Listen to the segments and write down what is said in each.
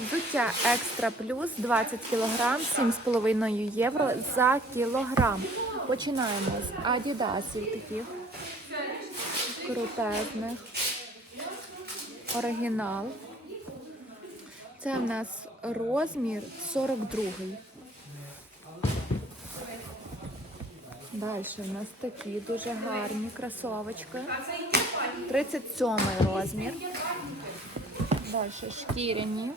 Взуття Екстра Плюс 20 кг, 7,5 євро за кілограм. Починаємо з адідасів таких крутезних. Оригінал. Це в нас розмір 42. Далі в нас такі дуже гарні кросовочки. 37 розмір. Далі шкіряні.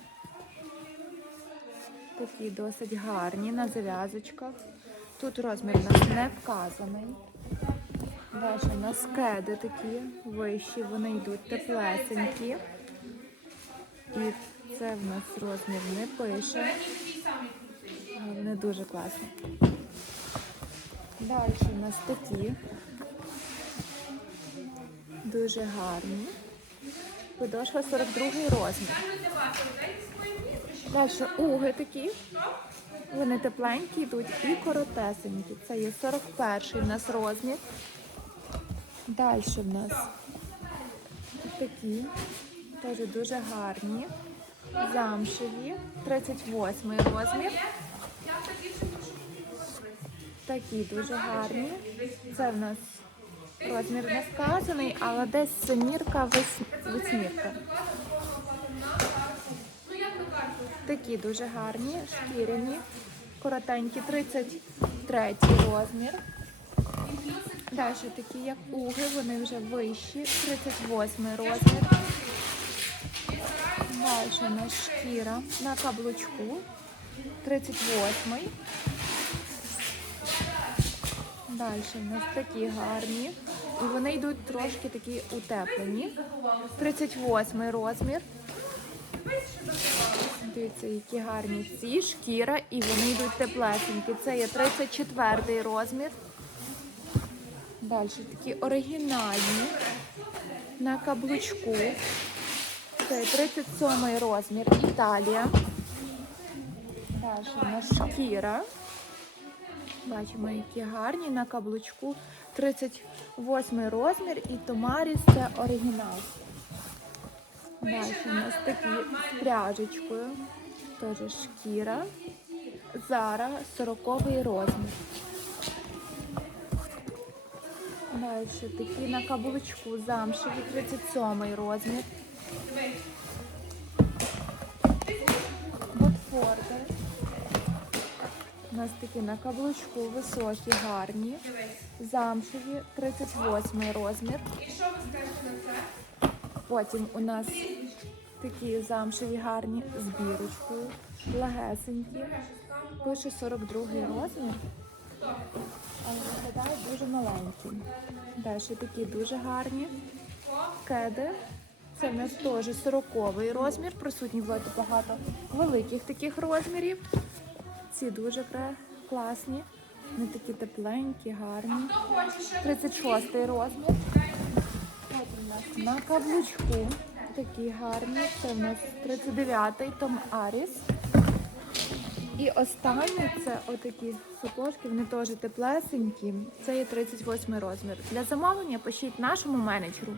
Такі досить гарні на зав'язочках. Тут розмір у нас не вказаний. Далі у нас кеди такі вищі, вони йдуть теплесенькі. І це в нас розмір не пише. Вони дуже класні. Далі у нас такі. Дуже гарні. Подошва 42 розмір. Далі уги такі. Вони тепленькі йдуть і коротесенькі. Це є 41-й у нас розмір. Далі в нас такі. Теж дуже гарні. Замшеві. 38-й розмір. Такі дуже гарні. Це в нас розмір не вказаний, але десь семірка, вось- восьмірка. Такі дуже гарні, шкіряні, коротенькі, 33 розмір. Далі такі, як уги, вони вже вищі, 38 розмір. Далі у нас шкіра на каблучку, 38. Далі у нас такі гарні. І вони йдуть трошки такі утеплені. 38 розмір. Дивіться, які гарні ці шкіра, і вони йдуть теплесенькі. Це є 34 розмір. Далі такі оригінальні на каблучку. Це 37 розмір. Італія. Далі у нас шкіра. Бачимо, які гарні на каблучку. 38 розмір і Томаріс це оригінал. Далі у нас такі з пряжечкою. Теж шкіра. Зара 40 розмір. Далі такі на каблучку замшеві 37 розмір. Ботфорди. У нас такі на каблучку високі, гарні. Замшеві 38 розмір. Потім у нас такі замшеві гарні з бірочкою, легесенькі. Пише 42 розмір, але виглядає дуже маленький. Далі такі дуже гарні кеди. Це в нас теж 40 розмір. Присутні лоті багато великих таких розмірів. Ці дуже класні. Вони такі тепленькі, гарні. 36 розмір. У на каблучку такі гарні. Це в нас 39-й Том Аріс. І останні це отакі сапожки, вони теж теплесенькі. Це є 38 розмір. Для замовлення пишіть нашому менеджеру.